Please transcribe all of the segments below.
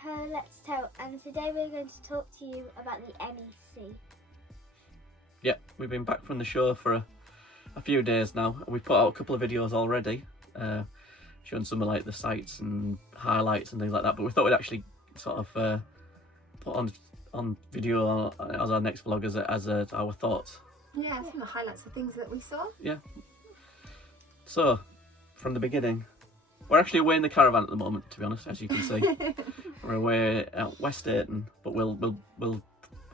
Hi, Let's Tell, and today we're going to talk to you about the NEC. Yeah, we've been back from the show for a few days now. We've put out a couple of videos already, showing some of like the sights and highlights and things like that, but we thought we'd actually sort of put on video as our next vlog as our thoughts. Yeah, some of the highlights of things that we saw. Yeah. So, from the beginning, we're actually away in the caravan at the moment, to be honest, as you can see. We're away at West Ditton, but we'll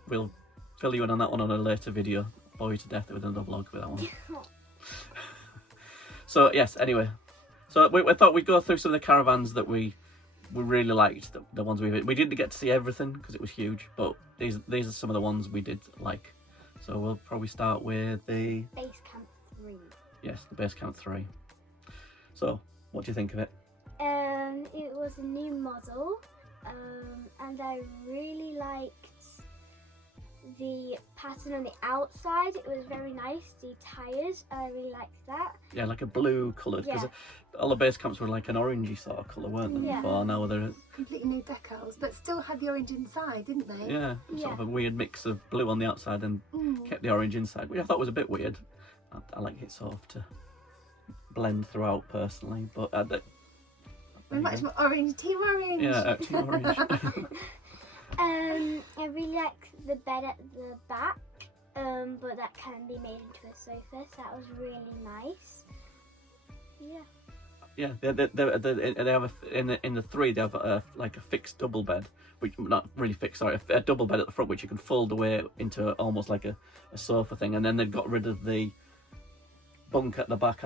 fill you in on that one on a later video. Bore you to death with another vlog with that one. So yes, anyway. So we thought we'd go through some of the caravans that we really liked, the ones we didn't get to see everything because it was huge, but these are some of the ones we did like. So we'll probably start with the Basecamp 3. Yes, the Basecamp 3. So, what do you think of it? It was a new model, and I really liked the pattern on the outside. It was very nice. The tyres, I really liked that. Yeah, like a blue coloured, because all the Basecamps were like an orangey sort of colour, weren't they? Before? Now they're completely new decals, but still had the orange inside, didn't they? Yeah, sort of a weird mix of blue on the outside and kept the orange inside, which I thought was a bit weird. I like it sort of to blend throughout personally, but we're much more orange, team orange. Yeah, team orange. I really like the bed at the back, but that can be made into a sofa, so that was really nice. Yeah. Yeah, they have in the 3 they have like a fixed double bed, which not really fixed, sorry, a double bed at the front which you can fold away into almost like a sofa thing, and then they've got rid of the bunk at the back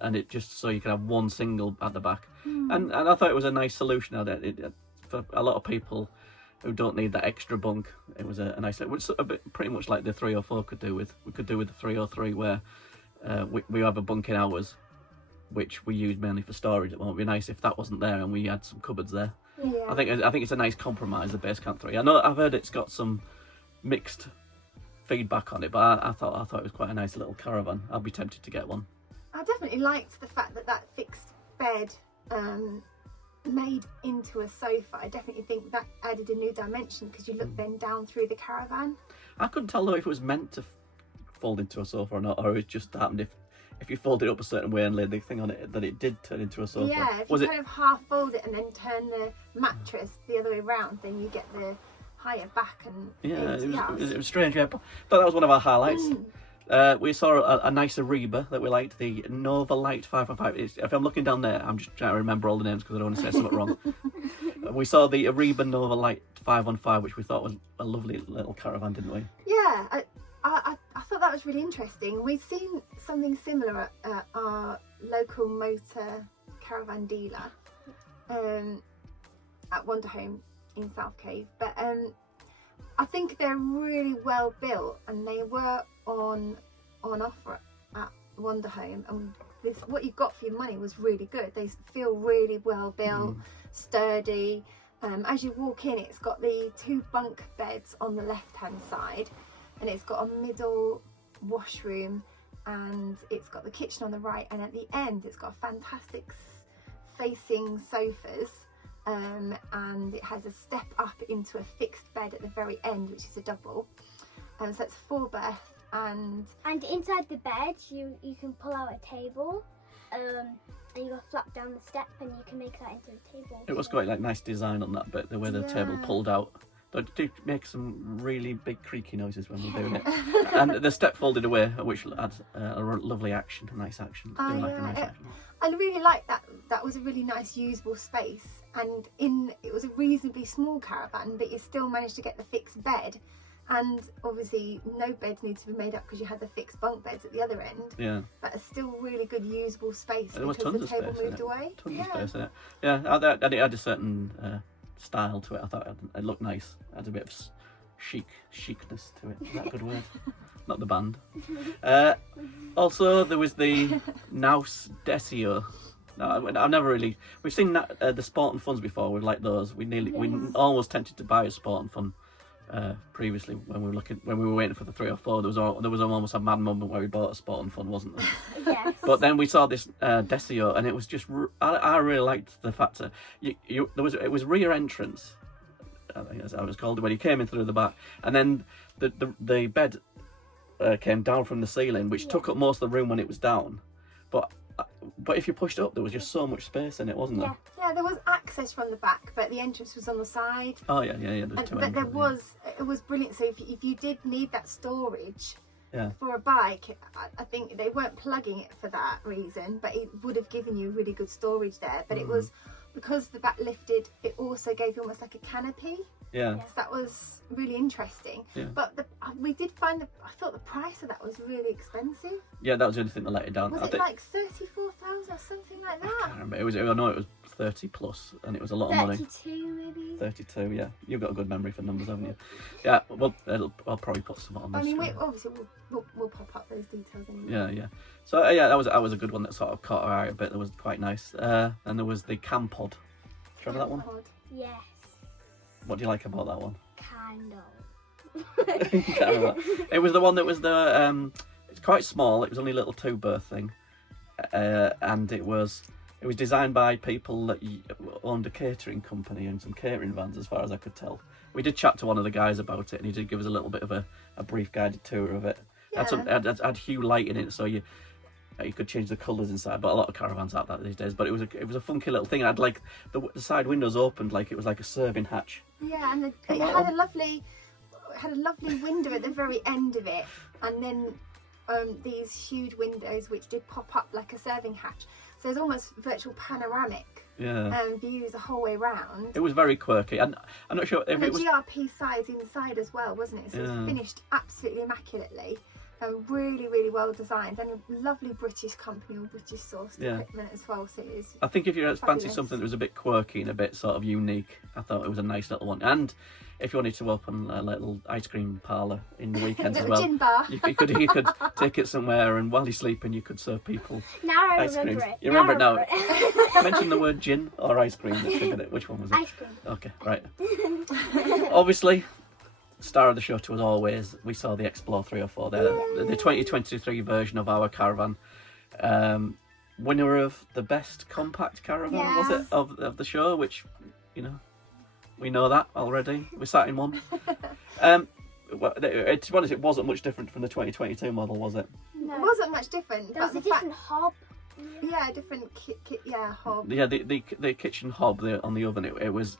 and it just so you can have one single at the back, and I thought it was a nice solution. For a lot of people who don't need that extra bunk, it was a nice, it was a bit pretty much like the 304 could do with the 303, where we have a bunk in ours which we use mainly for storage. It would be nice if that wasn't there and we had some cupboards there. Yeah. I think it's a nice compromise, the Basecamp 3. I know I've heard it's got some mixed feedback on it, but I thought it was quite a nice little caravan. I'll be tempted to get one. I definitely liked the fact that fixed bed made into a sofa. I definitely think that added a new dimension because you look then down through the caravan. I couldn't tell though if it was meant to fold into a sofa or not, or it just happened if you fold it up a certain way and laid the thing on it, that it did turn into a sofa. Yeah, if you kind of half fold it and then turn the mattress the other way around, then you get the higher back and it was strange. Yeah, but that was one of our highlights. We saw a nice Eriba that we liked, the Nova Light 555. If I'm looking down there, I'm just trying to remember all the names because I don't want to say something wrong. We saw the Eriba Nova Light 515, which we thought was a lovely little caravan, didn't we? Yeah, I thought that was really interesting. We've seen something similar at our local motor caravan dealer at Motorhome in South Cave, but I think they're really well built, and they were on offer at Motorhome, and what you got for your money was really good. They feel really well built, sturdy. As you walk in, it's got the 2 bunk beds on the left hand side, and it's got a middle washroom, and it's got the kitchen on the right, and at the end it's got fantastic facing sofas, and it has a step up into a fixed bed at the very end, which is a double, so it's 4 berth, and inside the bed you can pull out a table, and you go flap down the step and you can make that into a table. It was quite like nice design on that bit, the way the table pulled out. But it did make some really big creaky noises when we were doing it. And the step folded away, which adds a lovely action, a nice action. I really like that. That was a really nice usable space, and it was a reasonably small caravan, but you still managed to get the fixed bed. And obviously no beds need to be made up because you had the fixed bunk beds at the other end. Yeah. But it's still really good usable space because the table moved away. Tons of space in it. Yeah, it had a certain style to it. I thought it looked nice. It had a bit of chicness to it. Is that a good word? Not the band. Also, there was the Knaus Desio. I've never really. We've seen the Sport and Funs before. We like those. We almost tempted to buy a Sport and Fun previously when we were waiting for the 304. There was almost a mad moment where we bought a Sport and Fun, wasn't there? Yes. But then we saw this Desio, and it was just I really liked the fact that it was rear entrance, I think that's how it was called, when he came in through the back, and then the bed came down from the ceiling, which took up most of the room when it was down. But if you pushed it up, there was just so much space in it, wasn't there? Yeah, there was access from the back, but the entrance was on the side. Oh yeah. There's two But entrances, it was brilliant. So if you did need that storage yeah. for a bike, I think they weren't plugging it for that reason, but it would have given you really good storage there. But it was, because the back lifted, it also gave you almost like a canopy. Yeah. So that was really interesting. Yeah. But we did find I thought the price of that was really expensive. Yeah, that was the only thing that let it down. Was it like 34,000 or something like that? I can't remember. I know it was 30 plus, and it was a lot of money. 32 maybe. 32, yeah. You've got a good memory for numbers, haven't you? Yeah. Well, I'll probably put some on. I mean, screen. obviously we'll pop up those details anyway. Yeah. So that was a good one that sort of caught our eye a bit. That was quite nice. And there was the cam pod. Do you remember that one? Yes. What do you like about that one? Kind of. It was the one that was it's quite small. It was only a little 2-berth thing, and it was designed by people that owned a catering company and some catering vans, as far as I could tell. We did chat to one of the guys about it, and he did give us a little bit of a brief guided tour of it. Yeah. Had hue light in it, so you could change the colours inside, but a lot of caravans have that these days. But it was a funky little thing. It had like the side windows opened like it was like a serving hatch. Yeah, and it had a lovely window at the very end of it, and then these huge windows which did pop up like a serving hatch. So there's almost virtual panoramic views the whole way round. It was very quirky, and I'm not sure if it was GRP size inside as well, wasn't it? So it was finished absolutely immaculately. Really, really well designed, and a lovely British company or British sourced equipment as well. So it is. I think if you fancy fabulous. something that was a bit quirky and a bit sort of unique, I thought it was a nice little one. And if you wanted to open a little ice cream parlour in the weekends as well, gin bar. you could take it somewhere, and while you're sleeping, you could serve people Now I ice remember cream. it. You remember it now? it. Mention the word gin or ice cream that triggered it. Which one was it? Ice cream. Okay, right. Obviously, star of the show to us always, we saw the Xplore 304 there, the 2023 version of our caravan. Winner of the best compact caravan, was it, of the show, which, we know that already. We sat in one. To be honest, it wasn't much different from the 2022 model, was it? No. It wasn't much different. There was a different hob. Yeah, different hob. Yeah, the kitchen hob on the oven,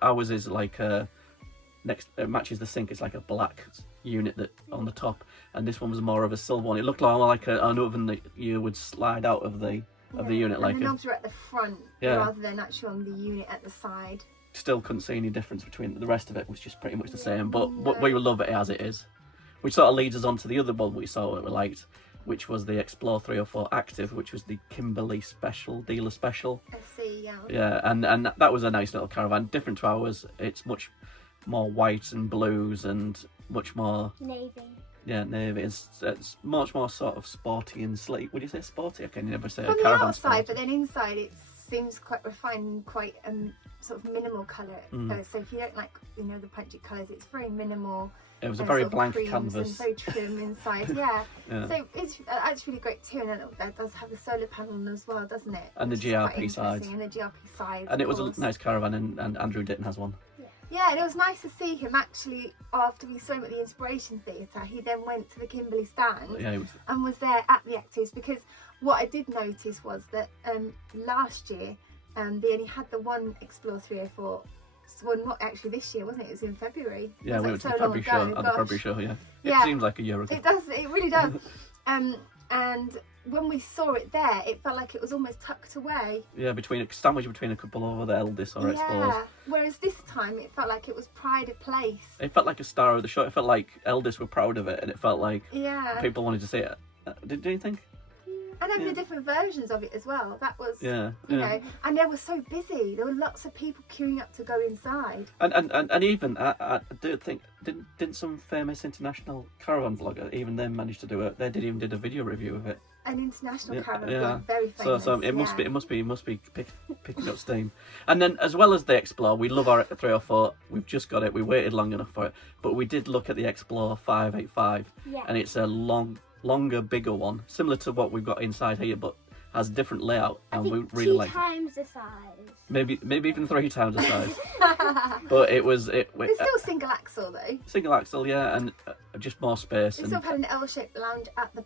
ours is like it matches the sink. It's like a black unit that on the top, and this one was more of a silver one. It looked like an oven that you would slide out of the unit, and like the knobs were at the front rather than actually on the unit at the side. Still couldn't see any difference between the rest of it. Was just pretty much the same, but we love it as it is, which sort of leads us on to the other one we saw that we liked, which was the Xplore 304 Active, which was the Kimberley dealer special. I see, yeah. Yeah, and that was a nice little caravan, different to ours. It's much more white and blues and much more Navy. Yeah, navy. It's much more sort of sporty and sleek. Would you say sporty? I can never say From a the caravan outside, sporty. but then inside it seems quite refined, quite sort of minimal colour. So if you don't like the punchy colours, it's very minimal. It was a very blank creams canvas. And very trim inside, yeah. So it's really great too, and then that does have a solar panel on as well, doesn't it? And the Which is quite GRP sides. interesting, And the GRP sides. And it of was course. a nice caravan, and Andrew Ditton has one. Yeah, and it was nice to see him actually, after we saw him at the Inspiration Theatre, he then went to the Kimberley stand Yeah, and was there at the Actives, because what I did notice was that last year they only had the one Xplore 304. Well, not actually this year, wasn't it? It was in February. yeah, we went to the February show. At the February show, yeah. Yeah. It seems like a year ago. It does. It really does. And when we saw it there, it felt like it was almost tucked away. Yeah, sandwiched between a couple over the Elddis or Xplores. Whereas this time, it felt like it was pride of place. It felt like a star of the show. It felt like Elddis were proud of it, and it felt like people wanted to see it. Did you think? And having the different versions of it as well. That was, Yeah, you know, and they were so busy. There were lots of people queuing up to go inside. And even I do think didn't some famous international caravan vlogger even then manage to do it? They did a video review of it. An international caravan yeah. vlog, very famous. So it must be picking up steam. And then as well as the Xplore, we love our 304. We've just got it. We waited long enough for it, but we did look at the Xplore 585, and it's a longer, bigger one, similar to what we've got inside here, but has a different layout, I and think we really two liked it. times the size. Maybe even 3 times the size. But It's still single axle though. single axle, yeah, and just more space. It And sort of had an L-shaped lounge at the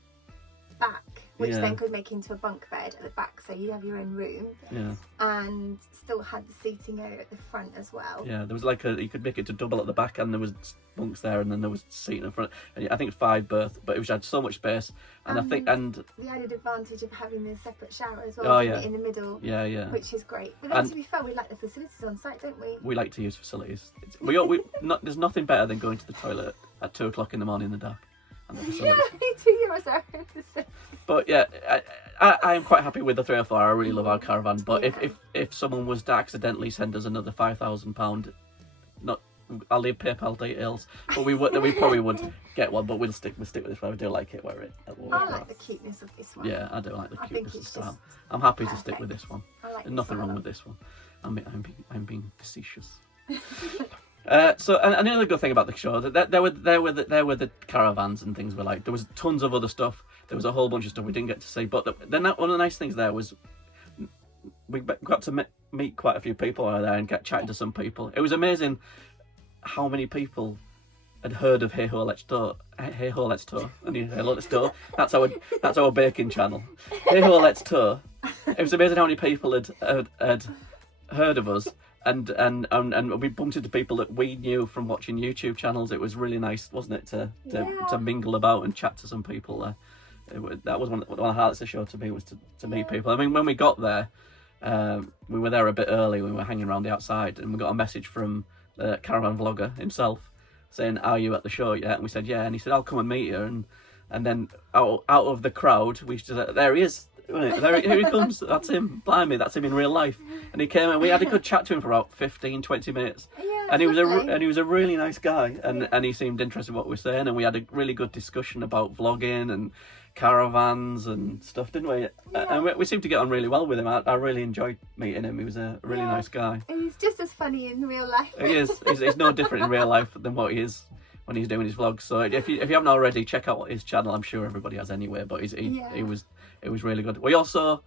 back, which Yeah. then could make into a bunk bed at the back, so you have your own room, yeah, and still had the seating area at the front as well. yeah, there was like you could make it to double at the back, and there was bunks there, and then there was seat in the front. And I think it's 5 berth, but it had so much space, and I think the added advantage of having the separate shower as well, Oh, didn't yeah. it, in the middle, yeah. which is great. But then And- to be fair, we like the facilities on site, don't we? We like to use facilities. There's nothing better than going to the toilet at 2 o'clock in the morning in the dark. And the Yeah, facilities. me too. You're our own facility. But yeah, I am quite happy with the 304. I really love our caravan. But Yeah. if someone was to accidentally send us another £5,000, I'll leave PayPal details. But we probably would get one. But we'll stick with this one. I do like it where it. I like the cuteness of this one. Yeah, I do like the I think cuteness and it's style. just I'm happy to stick with perfect. this one. I like There's nothing this wrong one. with this one. I'm being facetious. So and the other good thing about the show that there were the caravans and things. Were like there was tons of other stuff. There was a whole bunch of stuff we didn't get to see. But then one of the nice things there was we got to meet quite a few people out there and get chatting to some people. It was amazing how many people had heard of Hey Ho Let's Tour. Hey Ho Let's Tour. And Hey Ho Let's Tour. That's our baking channel. Hey Ho Let's Tour. It was amazing how many people had heard of us. And we bumped into people that we knew from watching YouTube channels. It was really nice, wasn't it, to mingle about and chat to some people there. That was one of the highlights of the show to me, was to meet people. I mean, when we got there, we were there a bit early. We were hanging around the outside, and we got a message from the Caravan Vlogger himself saying, "Are you at the show yet?" And we said, "Yeah." And he said, "I'll come and meet you." And then out of the crowd, we said, "There he is. Here he comes. That's him. Blimey, that's him in real life." And he came and we had a good chat to him for about 15-20 minutes. Yeah, And he was lovely. a really nice guy, and he seemed interested in what we were saying, and we had a really good discussion about vlogging and caravans and stuff, didn't we? And we seemed to get on really well with him. I really enjoyed meeting him. He was a really nice guy. And he's just as funny in real life. He is. He's no different in real life than what he is when he's doing his vlogs. So if you haven't already, check out his channel. I'm sure everybody has anyway. But it was really good. We also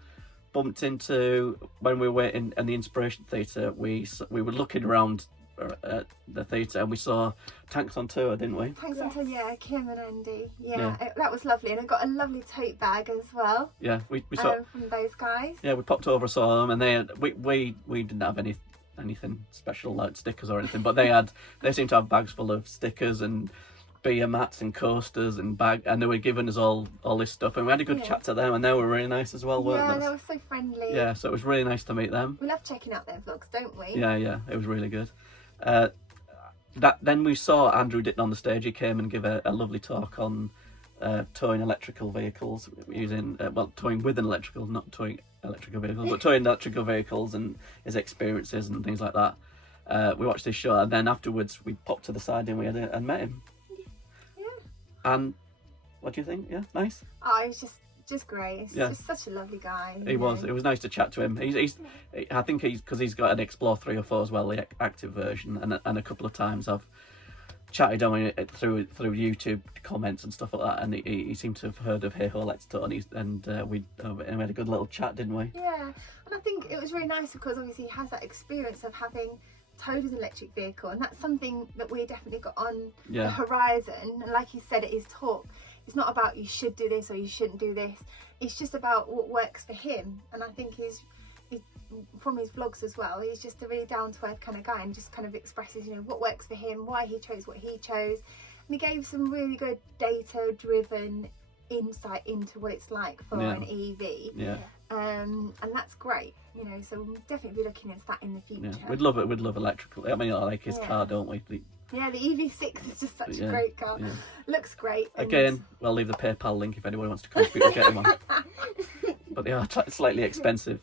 bumped into, when we were in the Inspiration Theatre, we were looking around at the theatre and we saw Tanks on Tour, didn't we? Thanks, Yes. yeah, Kim and Andy. Yeah. That was lovely, and I got a lovely tote bag as well. Yeah, we saw. From those guys. Yeah, we popped over, saw them, and they had, we didn't have anything special like stickers or anything, but they seemed to have bags full of stickers and beer mats and coasters and and they were giving us all this stuff, and we had a good chat to them, and they were really nice as well, weren't Yeah, they? they were so friendly. Yeah, so it was really nice to meet them. We love checking out their vlogs, don't we? Yeah, it was really good. Then we saw Andrew Ditton on the stage. He came and gave a lovely talk on towing electrical vehicles, using towing with an electrical, not towing electrical vehicles, but towing electrical vehicles and his experiences and things like that. We watched this show, and then afterwards we popped to the side and and met him. Yeah. And what do you think? Yeah, nice. Oh, he's just great. He's Yeah. just such a lovely guy. He was. It was nice to chat to him. I think because he's got an Xplore 304 as well, the active version, and a couple of times I've chatted on it through YouTube comments and stuff like that, and he seemed to have heard of Hey Ho Let's Tour, and we had a good little chat, didn't we? Yeah, and I think it was really nice because obviously he has that experience of having towed an electric vehicle, and that's something that we definitely got on the horizon. And like he said, it is talk. It's not about you should do this or you shouldn't do this. It's just about what works for him. And I think he's from his vlogs as well, he's just a really down to earth kind of guy, and just kind of expresses, what works for him, why he chose what he chose. And he gave some really good data driven insight into what it's like for an EV. Yeah. And that's great, so we'll definitely be looking into that in the future. Yeah. We'd love electrical. I mean, I like his car, don't we? Yeah, the EV6 is just such a great car. Yeah. Looks great. Again, we'll leave the PayPal link if anyone wants to contribute to get him on. But they are slightly expensive.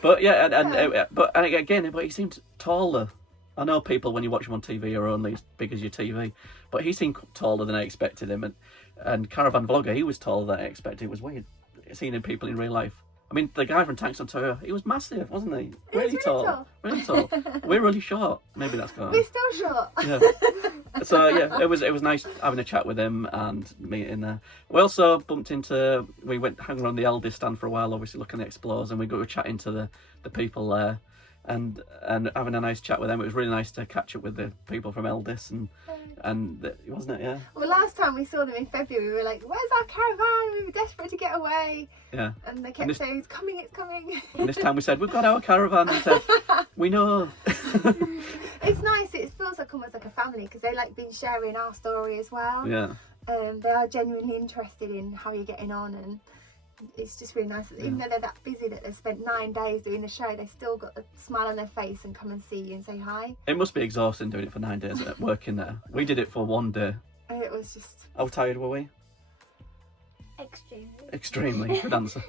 But yeah, but he seemed taller. I know people, when you watch him on TV, are only as big as your TV, but he seemed taller than I expected him. And Caravan Vlogger, he was taller than I expected. It was weird seeing people in real life. I mean, the guy from Tanks on Tour, he was massive, wasn't he? Really was tall. Really tall. We're really short. Maybe that's going. We're still short. Yeah. So yeah, it was nice having a chat with him and meeting there. We also bumped into, we went hanging around the Elddis stand for a while, obviously looking at Xplores, and we got chatting to the people there and having a nice chat with them. It was really nice to catch up with the people from Elddis wasn't it? Yeah. Well, last time we saw them in February, we were like, "Where's our caravan? We were desperate to get away." Yeah. And they kept saying, "It's coming, it's coming." And this time we said, "We've got our caravan." And said, "We know." It's nice. It feels like almost like a family because they like been sharing our story as well. Yeah. They are genuinely interested in how you're getting on, and it's just really nice. Even though they're that busy that they've spent 9 days doing the show, they still got a smile on their face and come and see you and say hi. It must be exhausting doing it for 9 days working there. We did it for 1 day. It was just... How tired were we? Extremely. Extremely. Good answer.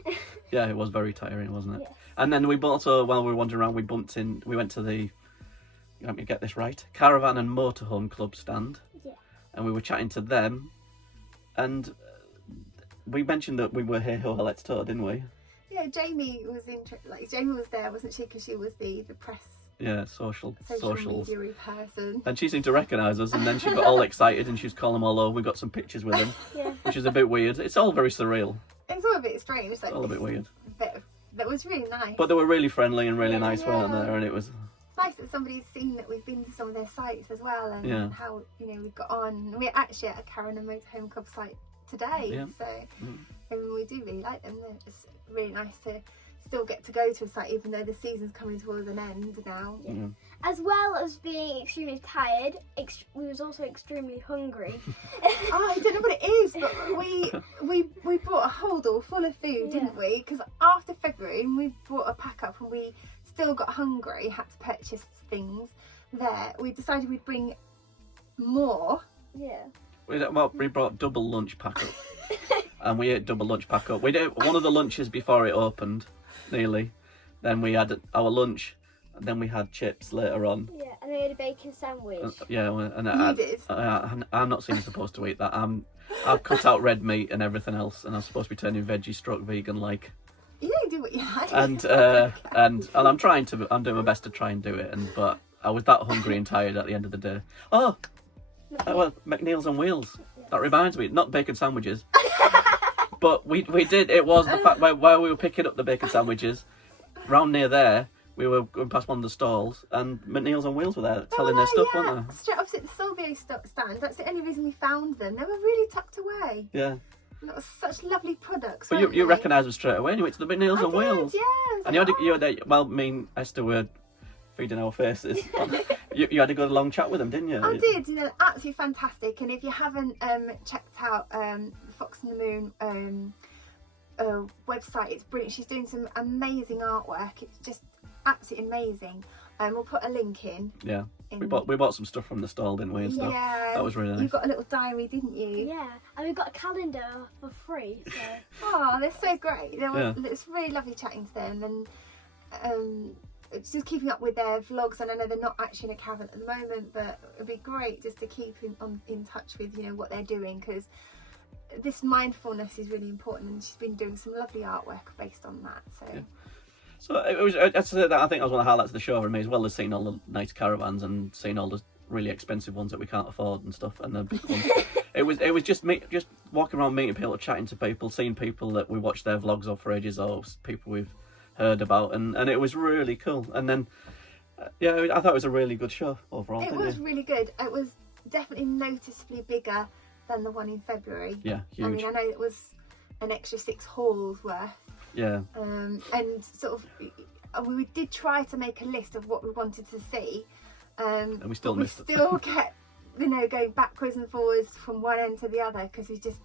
Yeah, it was very tiring, wasn't it? Yes. And then we also, while we were wandering around, we went to the, let me get this right, Caravan and Motorhome Club stand. Yeah. And we were chatting to them, and we mentioned that we were here who Let's Tour, didn't we? Yeah, Jamie was Jamie was there, wasn't she? Because she was the press. Yeah, social media person. And she seemed to recognise us, and then she got all excited and she was calling them all over. We got some pictures with them, which is a bit weird. It's all very surreal. It's all a bit strange. It's all a bit weird. That was really nice. But they were really friendly and really nice, weren't they? And it was... It's nice that somebody's seen that we've been to some of their sites as well, and how we've got on. We're actually at a Caravan and Motorhome Club site today, so we do really like them. It's really nice to still get to go to a site even though the season's coming towards an end now. As well as being extremely tired, we was also extremely hungry. I don't know what it is, but we brought a holdall full of food, didn't we? Because after February we brought a pack up and we still got hungry, had to purchase things there. We decided we'd bring more. Yeah. We brought double lunch pack up. And we ate double lunch pack up. We did one of the lunches before it opened, nearly. Then we had our lunch, and then we had chips later on. Yeah, and we had a bacon sandwich. You did? I'm not seeing supposed to eat that. I've cut out red meat and everything else, and I'm supposed to be turning veggie stroke vegan like. You don't do what you like. And I'm doing my best to try and do it, but I was that hungry and tired at the end of the day. Oh, well, McNeills on wheels. That reminds me, not bacon sandwiches. But we did, it was the fact while we were picking up the bacon sandwiches, round near there, we were going past one of the stalls, and McNeills on wheels were there selling their stuff, weren't they? Straight opposite the Solvio stand. That's the only reason we found them. They were really tucked away. Yeah. And that was such lovely products. But you recognised them straight away, and you went to the McNeills on wheels. Yeah. And you had a, well, me and Esther were feeding our faces. You had a good long chat with them, didn't you? I did, absolutely fantastic. And if you haven't checked out Fox and the Moon website, it's brilliant. She's doing some amazing artwork. It's just absolutely amazing. We'll put a link in. Yeah. We bought some stuff from the stall, didn't we? And stuff. Yeah. That was really nice. You got a little diary, didn't you? Yeah, and we got a calendar for free. So. Oh, they're so great. It's really lovely chatting to them, and just keeping up with their vlogs. And I know they're not actually in a caravan at the moment, but it'd be great just to keep in touch with what they're doing, because this mindfulness is really important, and she's been doing some lovely artwork based on that. So it was. I think that was one of the highlights of the show for me, as well as seeing all the nice caravans and seeing all the really expensive ones that we can't afford and stuff, and the big ones. It was just walking around, meeting people, chatting to people, seeing people that we watched their vlogs of for ages, or people we've heard about, and it was really cool. And then I thought it was a really good show overall. It was really good. It was definitely noticeably bigger than the one in February. Yeah, huge. I mean, I know it was an extra 6 halls worth. Yeah. And sort of, we did try to make a list of what we wanted to see. And we still missed it. We still kept, going backwards and forwards from one end to the other, because we just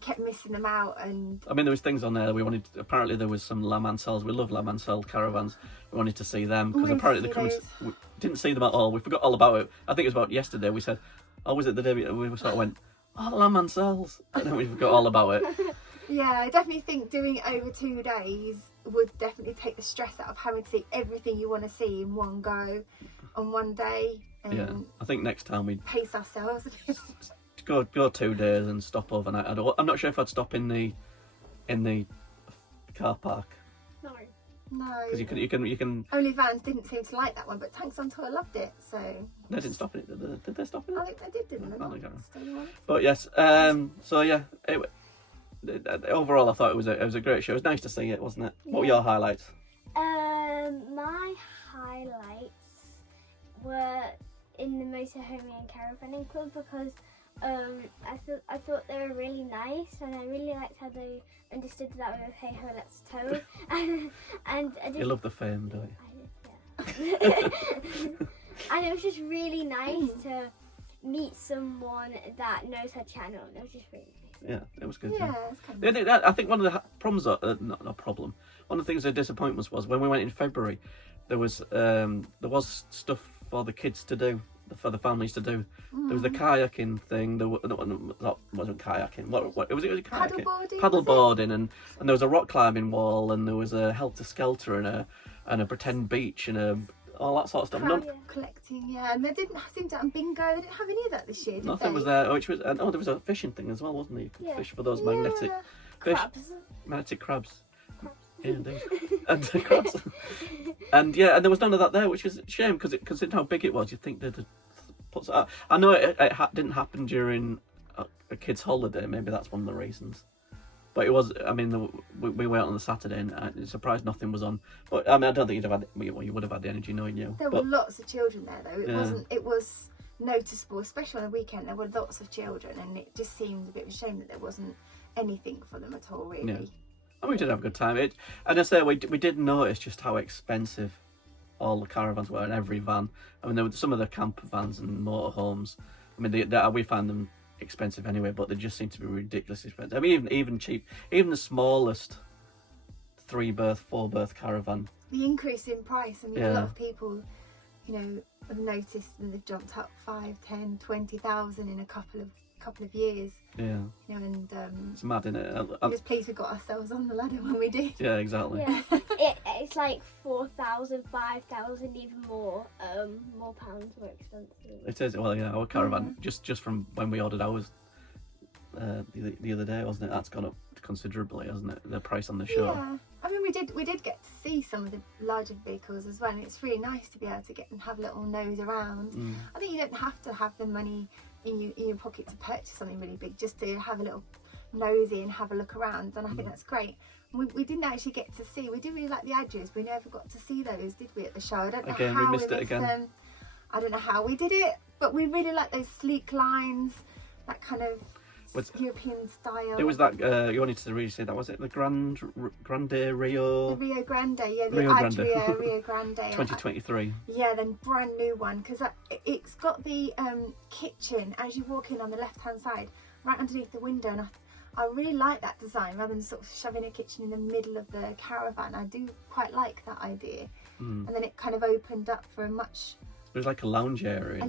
kept missing them out. And I mean, there was things on there we wanted. Apparently, there was some La Manselles. We love La Manselle caravans. We wanted to see them because apparently we didn't see them at all. We forgot all about it. I think it was about yesterday. We said, "Oh, was it the day?" We sort of went, "Oh, La Manselles," and then we forgot all about it. Yeah, I definitely think doing it over 2 days would definitely take the stress out of having to see everything you want to see in one go on one day. Yeah, I think next time we'd pace ourselves. go 2 days and stop overnight. I'm not sure if I'd stop in the car park No. Because you can. Only Vans didn't seem to like that one, but Tanks on Tour loved it. So They didn't stop it. Did they stop it? I think they didn't they? I think I Still on. But yes. So yeah. Overall, I thought it was a great show. It was nice to see it, wasn't it? What were your highlights? My highlights were in the Motorhome Caravan Club because I thought they were really nice, and I really liked how they understood that we were hey ho let's tow. and I did, You love the fame, don't you? I did, yeah. And it was just really nice to meet someone that knows her channel. It was just really nice. Yeah, it was good. Yeah, Yeah. it's kind of I think one of the problems, not a problem. One of the things that disappointments was when we went in February, there was stuff for the kids to do, for the families to do. There was the kayaking thing. There wasn't kayaking. What it was kayaking. Paddleboarding, and there was a rock climbing wall, and there was a helter skelter and a pretend beach and all that sort of stuff. crab collecting, yeah, and they didn't seem to have bingo. They didn't have any of that this year, did Nothing they? was there. Which was there was a fishing thing as well, wasn't there? You could fish for those magnetic fish, magnetic crabs. Yeah, indeed. And the crabs. And yeah, and there was none of that there, which was a shame because considering how big it was, you'd think they'd put. I know it didn't happen during a kid's holiday. Maybe that's one of the reasons. But it was. I mean, we went on the Saturday, and I'm surprised nothing was on. But I mean, I don't think you would have had the energy knowing you. There were lots of children there, though. It was noticeable, especially on the weekend. There were lots of children, and it just seemed a bit of a shame that there wasn't anything for them at all, really. Yeah. And we did have a good time. And I say we did notice just how expensive all the caravans were in every van. I mean, there were some of the camper vans and motorhomes. I mean, we found them expensive anyway, but they just seem to be ridiculously expensive. I mean, even cheap, even the smallest 3-berth, 4-berth caravan. The increase in price. I mean, a lot of people, have noticed, and they've jumped up 5, 10, 20,000 in a couple of years. Yeah. And it's mad, isn't it? I'm just pleased we got ourselves on the ladder when we did. Yeah, exactly. Yeah, it's like 4,000, 5,000, even more pounds more expensive. It is. Well, yeah, our caravan just from when we ordered ours the other day, wasn't it? That's gone up considerably, hasn't it? The price on the show. Yeah. I mean, we did get to see some of the larger vehicles as well, and it's really nice to be able to get and have a little nose around. I think you don't have to have the money in your pocket to purchase something really big, just to have a little nosy and have a look around, and I think that's great. We didn't actually get to see. We do really like the Adrias. We never got to see those, did we, at the show? I don't know again, how we missed it again. Them. I don't know how we did it, but we really like those sleek lines, that kind of European style. It was that you wanted to really say that, was it the Grande Rio? The Rio Grande, yeah, the Rio Adria Rio Grande. 2023. Yeah, then brand new one, because it's got the kitchen as you walk in on the left hand side, right underneath the window, and I really like that design rather than sort of shoving a kitchen in the middle of the caravan. I do quite like that idea. And then it kind of opened up for a much. It was like a lounge area.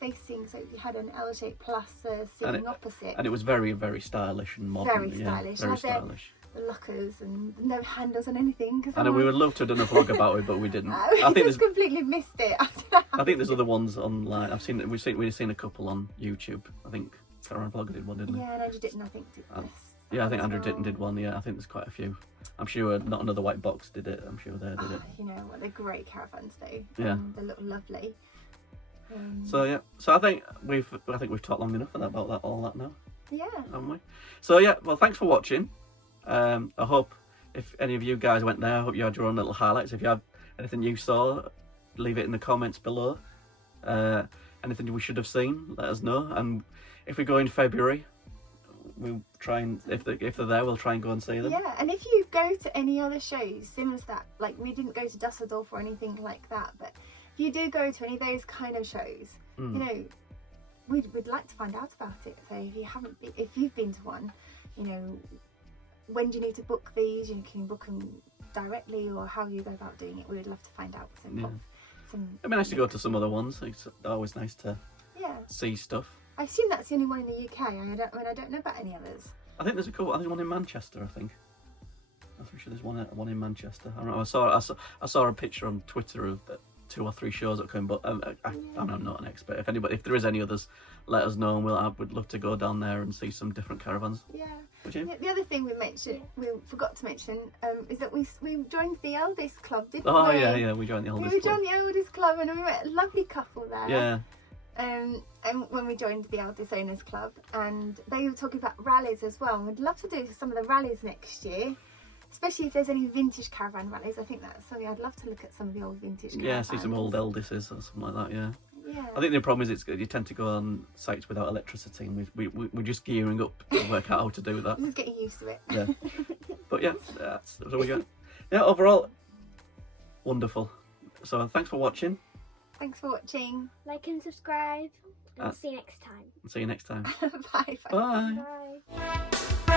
Facing, so you had an L-shaped plus seating opposite. And it was very, very stylish and modern. Very stylish. Very stylish. The lockers and no handles on anything. I know we would love to have done a vlog about it, but we didn't. I think just completely missed it. I think there's other ones online. We've seen a couple on YouTube. I think Caravan Vlogger did one, didn't he? Yeah, and Andrew Ditton, I think, did this. Yeah, I think Andrew Ditton did one. Yeah, I think there's quite a few. I'm sure Not Another White Box did it. I'm sure they did it. You know what? They're great caravans, though. Yeah, they look lovely. So I think we've talked long enough about all that now. Yeah. Haven't we? So yeah, well, thanks for watching. I hope if any of you guys went there, I hope you had your own little highlights. If you have anything you saw, leave it in the comments below. Anything we should have seen, let us know. And if we go in February, we'll try and if they're there, we'll try and go and see them. Yeah, and if you go to any other shows similar to that, like we didn't go to Dusseldorf or anything like that, but if you do go to any of those kind of shows, we'd like to find out about it. So if you've been to one, when do you need to book these? You can book them directly, or how you go about doing it. We would love to find out. So it'd be nice to go to some other ones. It's always nice to see stuff. I assume that's the only one in the UK. I don't know about any others. I think there's one in Manchester. I think. I'm pretty sure there's one in Manchester. I don't know. I saw a picture on Twitter of 2 or 3 shows that come, but I'm not an expert. If there is any others, let us know, and I would love to go down there and see some different caravans. Yeah. Would you? The other thing we forgot to mention, is that we joined the Elddis club, didn't Oh we? yeah, we joined the Elddis We club. joined the Elddis club, and we met a lovely couple there. Yeah. And when we joined the Elddis Owners Club, and they were talking about rallies as well, and we'd love to do some of the rallies next year, especially if there's any vintage caravan rallies. I think that's something I'd love to look at, some of the old vintage caravans. Yeah, see some old Elddises or something like that. Yeah. Yeah. I think the problem is you tend to go on sites without electricity, and we're just gearing up to work out how to do that. I'm just getting used to it. Yeah. But yeah, that's what we got. Yeah, overall, wonderful. So thanks for watching. Thanks for watching. Like and subscribe, and see you next time. See you next time. Bye. Bye. Bye.